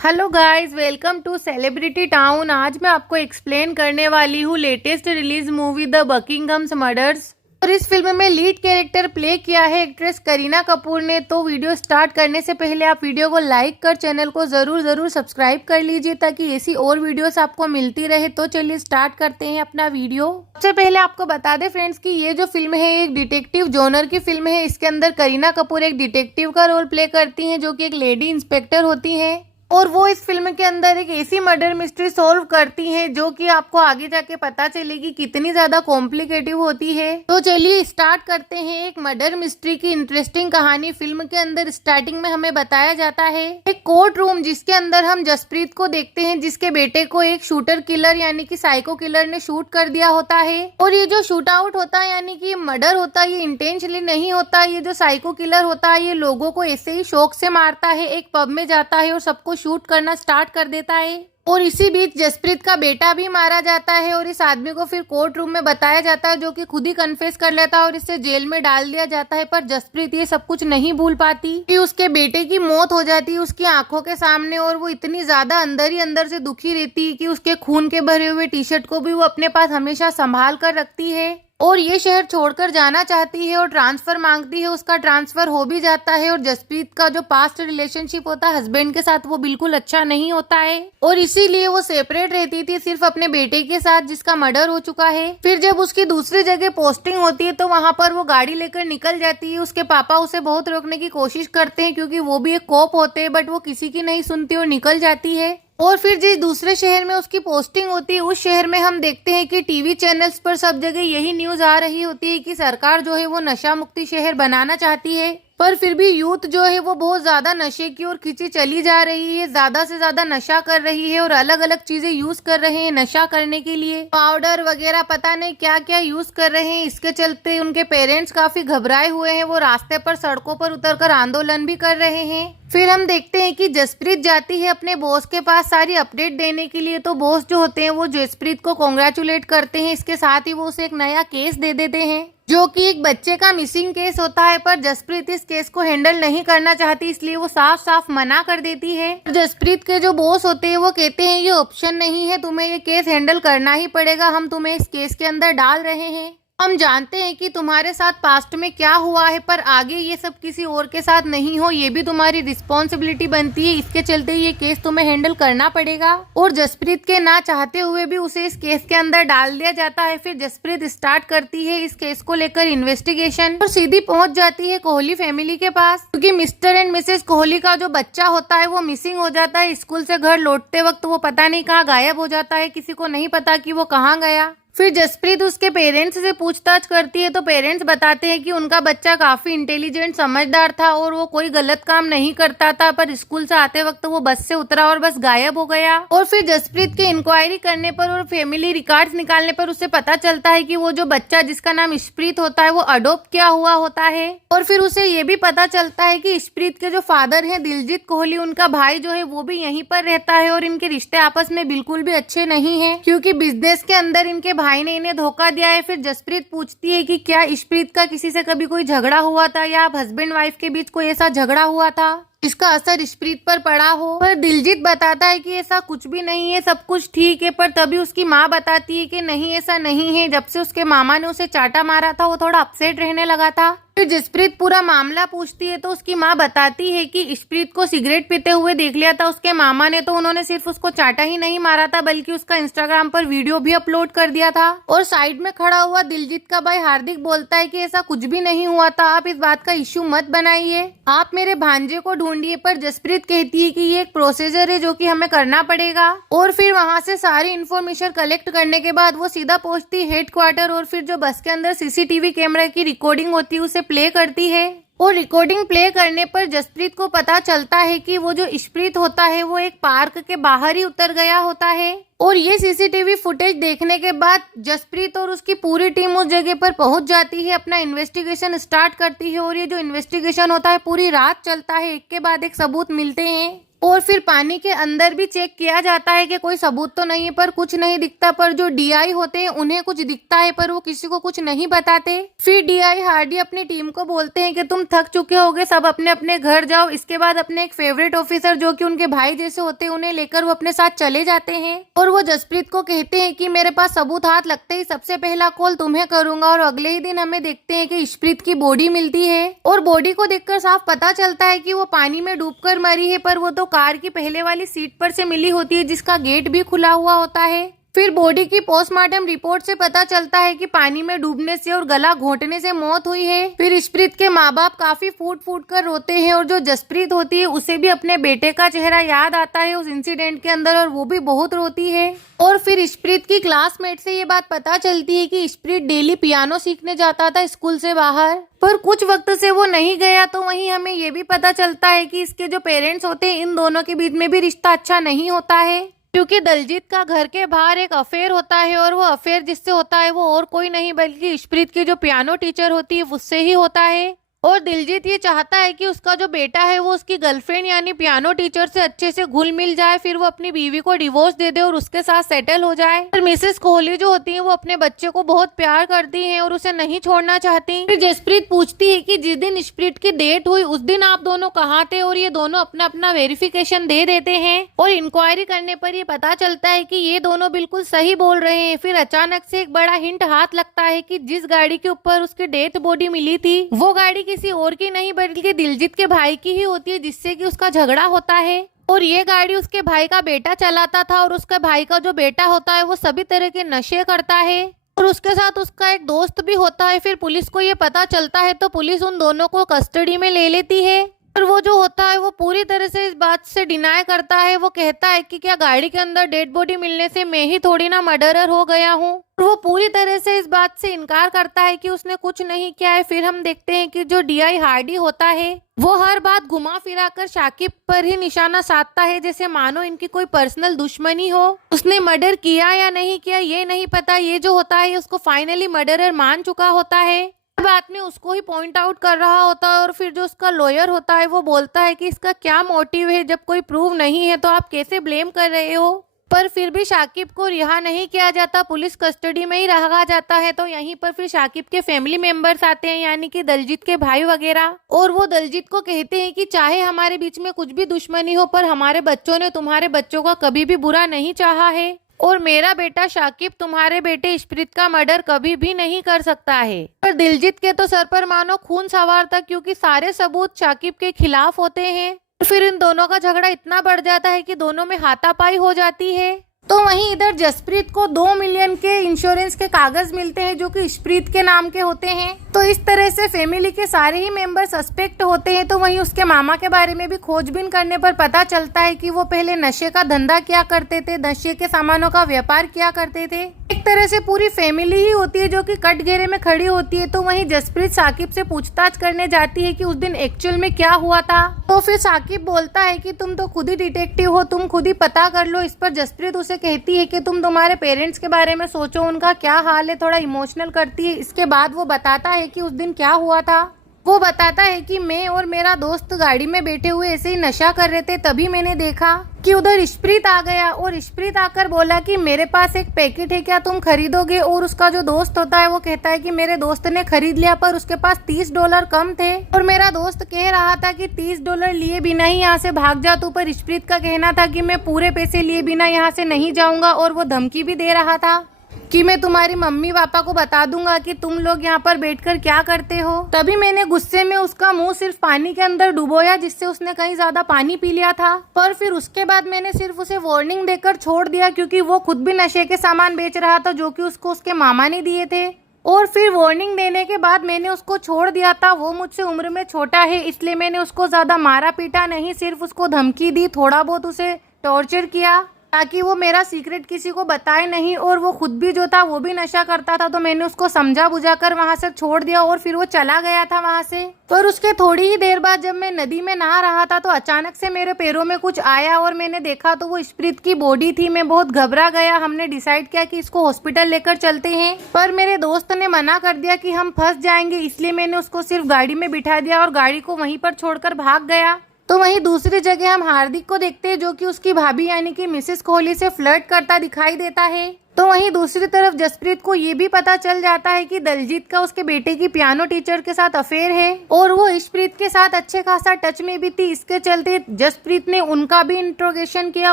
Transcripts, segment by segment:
Hello guys, welcome to celebrity town. आज मैं आपको एक्सप्लेन करने वाली हूँ latest release movie the Buckinghams murders. और इस फिल्म में लीड कैरेक्टर प्ले किया है एक्ट्रेस करीना कपूर ने। तो वीडियो स्टार्ट करने से पहले आप वीडियो को लाइक कर चैनल को जरूर सब्सक्राइब कर लीजिए ताकि ऐसी और वीडियोस आपको मिलती रहे। तो चलिए स्टार्ट करते हैं अपना वीडियो। सबसे पहले आपको बता दें फ्रेंड्स कि ये जो फिल्म है एक डिटेक्टिव जॉनर की फिल्म है। इसके अंदर करीना कपूर एक डिटेक्टिव का रोल प्ले करती है जो कि एक लेडी इंस्पेक्टर होती है और वो इस फिल्म के अंदर एक ऐसी मर्डर मिस्ट्री सॉल्व करती हैं जो कि आपको आगे जाके पता चलेगी कितनी ज्यादा कॉम्प्लिकेटिव होती है। तो चलिए स्टार्ट करते हैं एक मर्डर मिस्ट्री की इंटरेस्टिंग कहानी। फिल्म के अंदर स्टार्टिंग में हमें बताया जाता है एक कोर्ट रूम जिसके अंदर हम जसप्रीत को देखते हैं जिसके बेटे को एक शूटर किलर यानी कि साइको किलर ने शूट कर दिया होता है। और ये जो शूट आउट होता है यानी कि मर्डर होता है ये इंटेंशनली नहीं होता। ये जो साइको किलर होता है ये लोगों को ऐसे ही शौक से मारता है। एक पब में जाता है और सबको शूट करना स्टार्ट कर देता है और इसी बीच जसप्रीत का बेटा भी मारा जाता है। और इस आदमी को फिर कोर्ट रूम में बताया जाता है जो कि खुद ही कन्फेस कर लेता है और इसे जेल में डाल दिया जाता है। पर जसप्रीत ये सब कुछ नहीं भूल पाती कि उसके बेटे की मौत हो जाती है उसकी आंखों के सामने। और वो इतनी ज्यादा अंदर ही अंदर से दुखी रहती है कि उसके खून के भरे हुए टी शर्ट को भी वो अपने पास हमेशा संभाल कर रखती है और ये शहर छोड़कर जाना चाहती है और ट्रांसफर मांगती है। उसका ट्रांसफर हो भी जाता है और जसप्रीत का जो पास्ट रिलेशनशिप होता है हस्बैंड के साथ वो बिल्कुल अच्छा नहीं होता है और इसीलिए वो सेपरेट रहती थी सिर्फ अपने बेटे के साथ जिसका मर्डर हो चुका है। फिर जब उसकी दूसरी जगह पोस्टिंग होती है तो वहाँ पर वो गाड़ी लेकर निकल जाती है। उसके पापा उसे बहुत रोकने की कोशिश करते हैं क्योंकि वो भी एक कॉप होते हैं, बट वो किसी की नहीं सुनती और निकल जाती है। और फिर जिस दूसरे शहर में उसकी पोस्टिंग होती है उस शहर में हम देखते हैं कि टीवी चैनल्स पर सब जगह यही न्यूज आ रही होती है कि सरकार जो है वो नशा मुक्ति शहर बनाना चाहती है। पर फिर भी यूथ जो है वो बहुत ज्यादा नशे की ओर खींची चली जा रही है, ज्यादा से ज्यादा नशा कर रही है और अलग अलग चीजें यूज कर रहे हैं नशा करने के लिए। पाउडर वगैरह पता नहीं क्या क्या यूज कर रहे हैं। इसके चलते उनके पेरेंट्स काफी घबराए हुए हैं। वो रास्ते पर सड़कों पर उतरकर आंदोलन भी कर रहे हैं। फिर हम देखते हैं कि जसप्रीत जाती है अपने बॉस के पास सारी अपडेट देने के लिए। तो बॉस जो होते हैं वो जसप्रीत को कॉन्ग्रेचुलेट करते हैं। इसके साथ ही वो उसे एक नया केस दे देते हैं जो कि एक बच्चे का मिसिंग केस होता है। पर जसप्रीत इस केस को हैंडल नहीं करना चाहती इसलिए वो साफ साफ मना कर देती है। जसप्रीत के जो बॉस होते हैं वो कहते हैं ये ऑप्शन नहीं है, तुम्हें ये केस हैंडल करना ही पड़ेगा, हम तुम्हें इस केस के अंदर डाल रहे हैं। हम जानते हैं कि तुम्हारे साथ पास्ट में क्या हुआ है पर आगे ये सब किसी और के साथ नहीं हो, ये भी तुम्हारी रिस्पॉन्सिबिलिटी बनती है। इसके चलते ये केस तुम्हें हैंडल करना पड़ेगा। और जसप्रीत के ना चाहते हुए भी उसे इस केस के अंदर डाल दिया जाता है। फिर जसप्रीत स्टार्ट करती है इस केस को लेकर इन्वेस्टिगेशन और सीधी पहुंच जाती है कोहली फैमिली के पास क्योंकि मिस्टर एंड मिसेस कोहली का जो बच्चा होता है वो मिसिंग हो जाता है। स्कूल से घर लौटते वक्त वो पता नहीं कहाँ गायब हो जाता है, किसी को नहीं पता कि वो कहाँ गया। फिर जसप्रीत उसके पेरेंट्स से पूछताछ करती है तो पेरेंट्स बताते हैं कि उनका बच्चा काफी इंटेलिजेंट समझदार था और वो कोई गलत काम नहीं करता था, पर स्कूल से आते वक्त वो बस से उतरा और बस गायब हो गया। और फिर जसप्रीत के इंक्वायरी करने पर और फैमिली रिकॉर्ड्स निकालने पर उसे पता चलता है कि वो जो बच्चा जिसका नाम इशप्रीत होता है वो अडॉप्ट किया हुआ होता है। और फिर उसे ये भी पता चलता है कि इशप्रीत के जो फादर है दिलजीत कोहली उनका भाई जो है वो भी यहीं पर रहता है और इनके रिश्ते आपस में बिल्कुल भी अच्छे नहीं है क्योंकि बिजनेस के अंदर इनके भाई ने इन्हें धोखा दिया है। फिर जसप्रीत पूछती है कि क्या इशप्रीत का किसी से कभी कोई झगड़ा हुआ था या हस्बैंड वाइफ के बीच कोई ऐसा झगड़ा हुआ था इसका असर इशप्रीत पर पड़ा हो। पर दिलजीत बताता है कि ऐसा कुछ भी नहीं है, सब कुछ ठीक है। पर तभी उसकी माँ बताती है कि नहीं ऐसा नहीं है, जब से उसके मामा ने उसे चाटा मारा था वो थोड़ा अपसेट रहने लगा था। फिर जसप्रीत पूरा मामला पूछती है तो उसकी माँ बताती है कि इशप्रीत को सिगरेट पीते हुए देख लिया था उसके मामा ने, तो उन्होंने सिर्फ उसको चाटा ही नहीं मारा था बल्कि उसका इंस्टाग्राम पर वीडियो भी अपलोड कर दिया था। और साइड में खड़ा हुआ दिलजीत का भाई हार्दिक बोलता है कि ऐसा कुछ भी नहीं हुआ था, आप इस बात का इश्यू मत बनाइए, आप मेरे भांजे को ढूंढिए। पर जसप्रीत कहती है कि ये एक प्रोसीजर है जो कि हमें करना पड़ेगा। और फिर वहां से सारी इन्फॉर्मेशन कलेक्ट करने के बाद वो सीधा पहुंचती हेडक्वार्टर और फिर जो बस के अंदर सीसीटीवी कैमरा की रिकॉर्डिंग होती है उसे प्ले करती है। और रिकॉर्डिंग प्ले करने पर जसप्रीत को पता चलता है कि वो जो इशप्रीत होता है वो एक पार्क के बाहर ही उतर गया होता है। और ये सीसीटीवी फुटेज देखने के बाद जसप्रीत और उसकी पूरी टीम उस जगह पर पहुंच जाती है, अपना इन्वेस्टिगेशन स्टार्ट करती है। और ये जो इन्वेस्टिगेशन होता है पूरी रात चलता है, एक के बाद एक सबूत मिलते हैं। और फिर पानी के अंदर भी चेक किया जाता है कि कोई सबूत तो नहीं है, पर कुछ नहीं दिखता। पर जो डीआई होते हैं उन्हें कुछ दिखता है, पर वो किसी को कुछ नहीं बताते। फिर डीआई हार्डी अपनी टीम को बोलते हैं कि तुम थक चुके होगे, सब अपने अपने घर जाओ। इसके बाद अपने एक फेवरेट ऑफिसर जो कि उनके भाई जैसे होते हैं उन्हें लेकर वो अपने साथ चले जाते हैं और वो जसप्रीत को कहते हैं कि मेरे पास सबूत हाथ लगते ही सबसे पहला कॉल तुम्हें करूंगा। और अगले ही दिन हमें देखते हैं कि इशप्रीत की बॉडी मिलती है और बॉडी को देखकर साफ पता चलता है कि वो पानी में डूबकर मरी है, पर वो तो कार की पहले वाली सीट पर से मिली होती है जिसका गेट भी खुला हुआ होता है। फिर बॉडी की पोस्टमार्टम रिपोर्ट से पता चलता है कि पानी में डूबने से और गला घोंटने से मौत हुई है। फिर इशप्रीत के माँ बाप काफी फूट फूट कर रोते हैं और जो जसप्रीत होती है उसे भी अपने बेटे का चेहरा याद आता है उस इंसिडेंट के अंदर और वो भी बहुत रोती है। और फिर इशप्रीत की क्लासमेट से ये बात पता चलती है कि इशप्रीत डेली पियानो सीखने जाता था स्कूल से बाहर, पर कुछ वक्त से वो नहीं गया। तो वहीं हमें ये भी पता चलता है कि इसके जो पेरेंट्स होते हैं इन दोनों के बीच में भी रिश्ता अच्छा नहीं होता है, क्योंकि दलजीत का घर के बाहर एक अफेयर होता है और वो अफेयर जिससे होता है वो और कोई नहीं बल्कि इशप्रीत की जो पियानो टीचर होती है उससे ही होता है। और दिलजीत ये चाहता है कि उसका जो बेटा है वो उसकी गर्लफ्रेंड यानी पियानो टीचर से अच्छे से घुल मिल जाए, फिर वो अपनी बीवी को डिवोर्स दे दे और उसके साथ सेटल हो जाए। और मिसेस कोहली जो होती है वो अपने बच्चे को बहुत प्यार करती है और उसे नहीं छोड़ना चाहती। फिर जसप्रीत पूछती है कि जिस दिन इशप्रीत की डेट हुई उस दिन आप दोनों कहाँ थे, और ये दोनों अपना अपना वेरिफिकेशन दे देते हैं और इंक्वायरी करने पर ये पता चलता है कि ये दोनों बिल्कुल सही बोल रहे हैं। फिर अचानक से एक बड़ा हिंट हाथ लगता है कि जिस गाड़ी के ऊपर उसकी डेथ बॉडी मिली थी वो गाड़ी किसी और की नहीं बल्कि दिलजीत के भाई की ही होती है, जिससे कि उसका झगड़ा होता है। और ये गाड़ी उसके भाई का बेटा चलाता था और उसके भाई का जो बेटा होता है वो सभी तरह के नशे करता है और उसके साथ उसका एक दोस्त भी होता है। फिर पुलिस को ये पता चलता है तो पुलिस उन दोनों को कस्टडी में ले लेती है और वो जो होता है वो पूरी तरह से इस बात से डिनाई करता है। वो कहता है कि क्या गाड़ी के अंदर डेड बॉडी मिलने से मैं ही थोड़ी ना मर्डरर हो गया हूँ। वो पूरी तरह से इस बात से इनकार करता है कि उसने कुछ नहीं किया है। फिर हम देखते हैं कि जो डीआई हार्डी होता है वो हर बात घुमा फिरा कर शाकिब पर ही निशाना साधता है, जैसे मानो इनकी कोई पर्सनल दुश्मनी हो। उसने मर्डर किया या नहीं किया ये नहीं पता, ये जो होता है उसको फाइनली मर्डरर मान चुका होता है। बात में उसको ही पॉइंट आउट कर रहा होता है और फिर जो उसका लॉयर होता है वो बोलता है कि इसका क्या मोटिव है, जब कोई प्रूव नहीं है तो आप कैसे ब्लेम कर रहे हो। पर फिर भी शाकिब को रिहा नहीं किया जाता, पुलिस कस्टडी में ही रखा जाता है। तो यहीं पर फिर शाकिब के फैमिली मेंबर्स आते हैं यानी कि दलजीत के भाई वगैरह, और वो दलजीत को कहते हैं कि चाहे हमारे बीच में कुछ भी दुश्मनी हो पर हमारे बच्चों ने तुम्हारे बच्चों का कभी भी बुरा नहीं चाहा है और मेरा बेटा शाकिब तुम्हारे बेटे इशप्रीत का मर्डर कभी भी नहीं कर सकता है। पर दिलजीत के तो सर पर मानो खून सवार था क्योंकि सारे सबूत शाकिब के खिलाफ होते हैं। फिर इन दोनों का झगड़ा इतना बढ़ जाता है कि दोनों में हाथापाई हो जाती है। तो वहीं इधर जसप्रीत को 2 मिलियन के इंश्योरेंस के कागज मिलते हैं जो कि इशप्रीत के नाम के होते हैं। तो इस तरह से फैमिली के सारे ही मेंबर सस्पेक्ट होते हैं। तो वहीं उसके मामा के बारे में भी खोजबीन करने पर पता चलता है कि वो पहले नशे का धंधा किया करते थे, नशे के सामानों का व्यापार किया करते थे। एक तरह से पूरी फैमिली ही होती है जो कि कटघरे में खड़ी होती है। तो वहीं जसप्रीत साकिब से पूछताछ करने जाती है कि उस दिन एक्चुअल में क्या हुआ था। तो फिर साकिब बोलता है कि तुम तो खुद ही डिटेक्टिव हो, तुम खुद ही पता कर लो। इस पर जसप्रीत उसे कहती है कि तुम तुम्हारे पेरेंट्स के बारे में सोचो, उनका क्या हाल है, थोड़ा इमोशनल करती है। इसके बाद वो बताता है कि उस दिन क्या हुआ था। वो बताता है कि मैं और मेरा दोस्त गाड़ी में बैठे हुए ऐसे ही नशा कर रहे थे, तभी मैंने देखा कि उधर इशप्रीत आ गया और इशप्रीत आकर बोला कि मेरे पास एक पैकेट है, क्या तुम खरीदोगे। और उसका जो दोस्त होता है वो कहता है कि मेरे दोस्त ने खरीद लिया पर उसके पास $30 कम थे और मेरा दोस्त कह रहा था कि $30 लिए बिना ही यहाँ से भाग जा तू। पर इशप्रीत का कहना था कि मैं पूरे पैसे लिए बिना यहाँ से नहीं जाऊंगा और वो धमकी भी दे रहा था कि मैं तुम्हारी मम्मी पापा को बता दूंगा कि तुम लोग यहाँ पर बैठकर क्या करते हो। तभी मैंने गुस्से में उसका मुंह सिर्फ पानी के अंदर डुबोया जिससे उसने कहीं ज्यादा पानी पी लिया था। पर फिर उसके बाद मैंने सिर्फ उसे वार्निंग देकर छोड़ दिया क्योंकि वो खुद भी नशे के सामान बेच रहा था जो कि उसको उसके मामा ने दिए थे। और फिर वार्निंग देने के बाद मैंने उसको छोड़ दिया था। वो मुझसे उम्र में छोटा है इसलिए मैंने उसको ज्यादा मारा पीटा नहीं, सिर्फ उसको धमकी दी, थोड़ा बहुत उसे टॉर्चर किया ताकि वो मेरा सीक्रेट किसी को बताए नहीं। और वो खुद भी जो था वो भी नशा करता था, तो मैंने उसको समझा बुझा कर वहाँ से छोड़ दिया और फिर वो चला गया था वहाँ से। पर उसके थोड़ी ही देर बाद जब मैं नदी में नहा रहा था तो अचानक से मेरे पैरों में कुछ आया और मैंने देखा तो वो इशप्रीत की बॉडी थी। मैं बहुत घबरा गया। हमने डिसाइड किया कि इसको हॉस्पिटल लेकर चलते हैं, पर मेरे दोस्त ने मना कर दिया कि हम फंस जाएंगे, इसलिए मैंने उसको सिर्फ गाड़ी में बिठा दिया और गाड़ी को वहीं पर छोड़कर भाग गया। तो वहीं दूसरी जगह हम हार्दिक को देखते हैं जो कि उसकी भाभी यानी कि मिसेस कोहली से फ्लर्ट करता दिखाई देता है। तो वहीं दूसरी तरफ जसप्रीत को ये भी पता चल जाता है कि दलजीत का उसके बेटे की पियानो टीचर के साथ अफेयर है और वो इशप्रीत के साथ अच्छे खासा टच में भी थी। इसके चलते जसप्रीत ने उनका भी इंट्रोगेशन किया,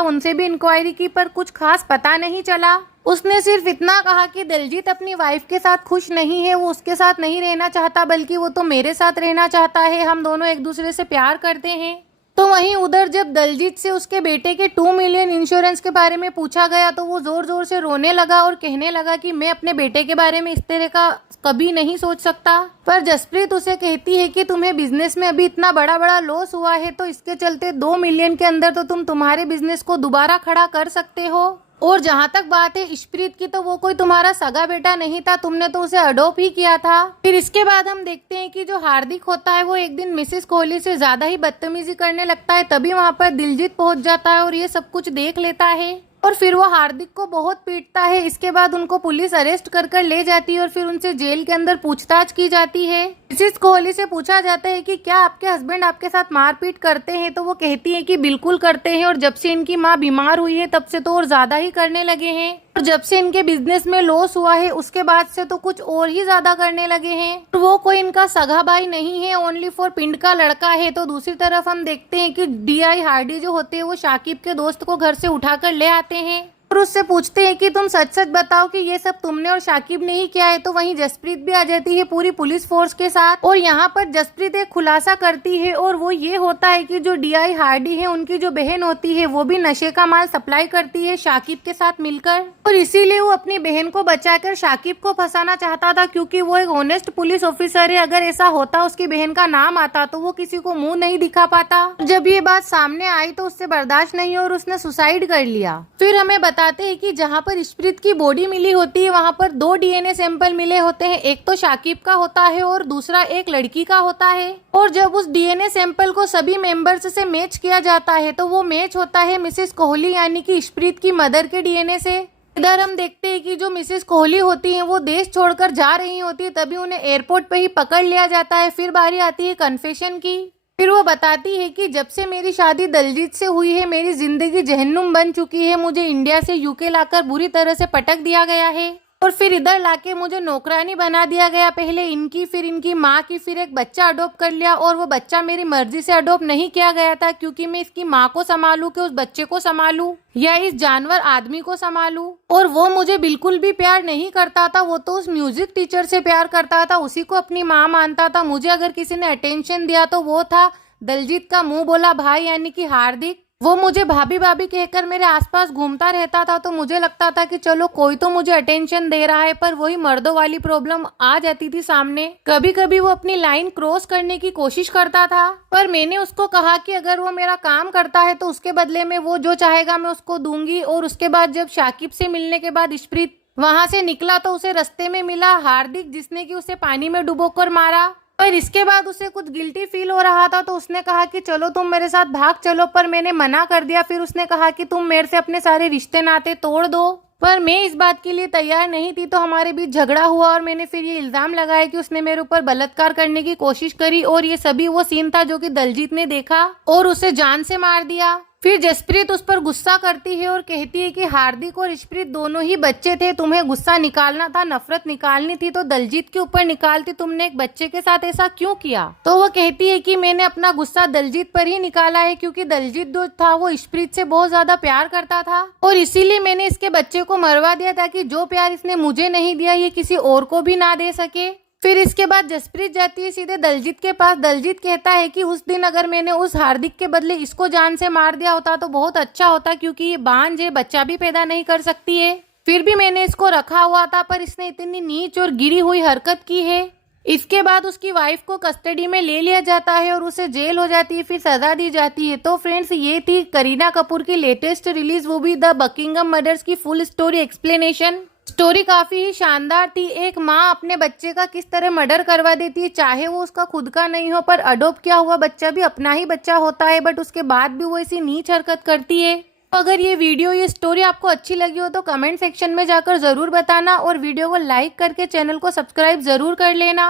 उनसे भी इंक्वायरी की, पर कुछ खास पता नहीं चला। उसने सिर्फ इतना कहा कि दलजीत अपनी वाइफ के साथ खुश नहीं है, वो उसके साथ नहीं रहना चाहता बल्कि वो तो मेरे साथ रहना चाहता है, हम दोनों एक दूसरे से प्यार करते हैं। तो वहीं उधर जब दलजीत से उसके बेटे के 2 मिलियन इंश्योरेंस के बारे में पूछा गया तो वो जोर जोर से रोने लगा और कहने लगा कि मैं अपने बेटे के बारे में इस तरह का कभी नहीं सोच सकता। पर जसप्रीत उसे कहती है कि तुम्हें बिजनेस में अभी इतना बड़ा बड़ा लॉस हुआ है तो इसके चलते 2 मिलियन के अंदर तो तुम तुम्हारे बिजनेस को दोबारा खड़ा कर सकते हो। और जहाँ तक बात है इशप्रीत की, तो वो कोई तुम्हारा सगा बेटा नहीं था, तुमने तो उसे अडॉप्ट ही किया था। फिर इसके बाद हम देखते हैं कि जो हार्दिक होता है वो एक दिन मिसेस कोहली से ज्यादा ही बदतमीजी करने लगता है। तभी वहाँ पर दिलजीत पहुँच जाता है और ये सब कुछ देख लेता है और फिर वो हार्दिक को बहुत पीटता है। इसके बाद उनको पुलिस अरेस्ट कर ले जाती है और फिर उनसे जेल के अंदर पूछताछ की जाती है। मिसेस कोहली से पूछा जाता है कि क्या आपके हस्बैंड आपके साथ मारपीट करते हैं, तो वो कहती है कि बिल्कुल करते हैं और जब से इनकी माँ बीमार हुई है तब से तो और ज्यादा ही करने लगे हैं और जब से इनके बिजनेस में लॉस हुआ है उसके बाद से तो कुछ और ही ज्यादा करने लगे हैं। वो कोई इनका सगा भाई नहीं है, ओनली फॉर पिंड का लड़का है। तो दूसरी तरफ हम देखते हैं कि डीआई हार्डी जो होते हैं वो शाकिब के दोस्त को घर से उठाकर ले आते हैं और उससे पूछते हैं कि तुम सच सच बताओ कि ये सब तुमने और शाकिब ने ही किया है। तो वहीं जसप्रीत भी आ जाती है पूरी पुलिस फोर्स के साथ और यहाँ पर जसप्रीत एक खुलासा करती है और वो ये होता है कि जो डीआई हार्डी है उनकी जो बहन होती है वो भी नशे का माल सप्लाई करती है शाकिब के साथ मिलकर और इसीलिए वो अपनी बहन को बचाकर शाकिब को फंसाना चाहता था क्योंकि वो एक ऑनेस्ट पुलिस ऑफिसर है। अगर ऐसा होता उसकी बहन का नाम आता तो वो किसी को मुंह नहीं दिखा पाता। जब ये बात सामने आई तो उससे बर्दाश्त नहीं और उसने सुसाइड कर लिया। फिर हमें बताते हैं कि जहाँ पर इशप्रीत की बॉडी मिली होती है वहाँ पर 2 डीएनए सैंपल मिले होते हैं, एक तो शाकिब का होता है और दूसरा एक लड़की का होता है। और जब उस डीएनए सैंपल को सभी मेंबर्स से मैच किया जाता है तो वो मैच होता है मिसेस कोहली यानी कि इशप्रीत की मदर के डीएनए से। इधर हम देखते हैं कि जो मिसेस कोहली होती हैं वो देश छोड़कर जा रही होती है, तभी उन्हें एयरपोर्ट पे ही पकड़ लिया जाता है। फिर बारी आती है कन्फेशन की। फिर वो बताती है कि जब से मेरी शादी दलजीत से हुई है मेरी जिंदगी जहन्नुम बन चुकी है, मुझे इंडिया से यूके लाकर बुरी तरह से पटक दिया गया है और फिर इधर लाके मुझे नौकरानी बना दिया गया, पहले इनकी फिर इनकी माँ की, फिर एक बच्चा अडॉप्ट कर लिया और वो बच्चा मेरी मर्जी से अडॉप्ट नहीं किया गया था क्योंकि मैं इसकी माँ को संभालूं कि उस बच्चे को संभालूं या इस जानवर आदमी को संभालूं। और वो मुझे बिल्कुल भी प्यार नहीं करता था, वो तो उस म्यूजिक टीचर से प्यार करता था, उसी को अपनी माँ मानता था। मुझे अगर किसी ने अटेंशन दिया तो वो था दलजीत का मुंह बोला भाई यानी कि हार्दिक। वो मुझे भाभी भाभी कहकर मेरे आसपास घूमता रहता था तो मुझे लगता था कि चलो कोई तो मुझे अटेंशन दे रहा है, पर वही मर्दों वाली प्रॉब्लम आ जाती थी सामने। कभी कभी वो अपनी लाइन क्रॉस करने की कोशिश करता था, पर मैंने उसको कहा कि अगर वो मेरा काम करता है तो उसके बदले में वो जो चाहेगा मैं उसको दूंगी। और उसके बाद जब शाकिब से मिलने के बाद इशप्रीत वहां से निकला तो उसे रास्ते में मिला हार्दिक जिसने कि उसे पानी में डुबोकर मारा। पर इसके बाद उसे कुछ गिल्टी फील हो रहा था तो उसने कहा कि चलो तुम मेरे साथ भाग चलो, पर मैंने मना कर दिया। फिर उसने कहा कि तुम मेरे से अपने सारे रिश्ते नाते तोड़ दो, पर मैं इस बात के लिए तैयार नहीं थी। तो हमारे बीच झगड़ा हुआ और मैंने फिर ये इल्जाम लगाया कि उसने मेरे ऊपर बलात्कार करने की कोशिश करी और ये सभी वो सीन था जो कि दलजीत ने देखा और उसे जान से मार दिया। फिर जसप्रीत उस पर गुस्सा करती है और कहती है कि हार्दिक और इशप्रीत दोनों ही बच्चे थे, तुम्हें गुस्सा निकालना था, नफरत निकालनी थी तो दलजीत के ऊपर निकालती, तुमने एक बच्चे के साथ ऐसा क्यों किया। तो वो कहती है कि मैंने अपना गुस्सा दलजीत पर ही निकाला है क्योंकि दलजीत जो था वो इशप्रीत से बहुत ज्यादा प्यार करता था और इसीलिए मैंने इसके बच्चे को मरवा दिया ताकि जो प्यार इसने मुझे नहीं दिया ये किसी और को भी ना दे सके। फिर इसके बाद जसप्रीत जाती है सीधे दलजीत के पास। दलजीत कहता है कि उस दिन अगर मैंने उस हार्दिक के बदले इसको जान से मार दिया होता तो बहुत अच्छा होता क्योंकि ये बांझ है, बच्चा भी पैदा नहीं कर सकती है। फिर भी मैंने इसको रखा हुआ था पर इसने इतनी नीच और गिरी हुई हरकत की है। इसके बाद उसकी वाइफ को कस्टडी में ले लिया जाता है और उसे जेल हो जाती है, फिर सजा दी जाती है। तो फ्रेंड्स ये थी करीना कपूर की latest release movie the Buckingham murders की फुल स्टोरी एक्सप्लेनेशन। स्टोरी काफी ही शानदार थी। एक माँ अपने बच्चे का किस तरह मर्डर करवा देती है, चाहे वो उसका खुद का नहीं हो, पर अडॉप्ट किया हुआ बच्चा भी अपना ही बच्चा होता है, बट उसके बाद भी वो ऐसी नीच हरकत करती है। तो अगर ये वीडियो ये स्टोरी आपको अच्छी लगी हो तो कमेंट सेक्शन में जाकर जरूर बताना और वीडियो को लाइक करके चैनल को सब्सक्राइब जरूर कर लेना।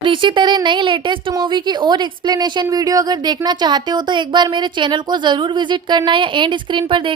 और इसी तरह नई लेटेस्ट मूवी की और एक्सप्लेनेशन वीडियो अगर देखना चाहते हो तो एक बार मेरे चैनल को जरूर विजिट करना या एंड स्क्रीन पर देख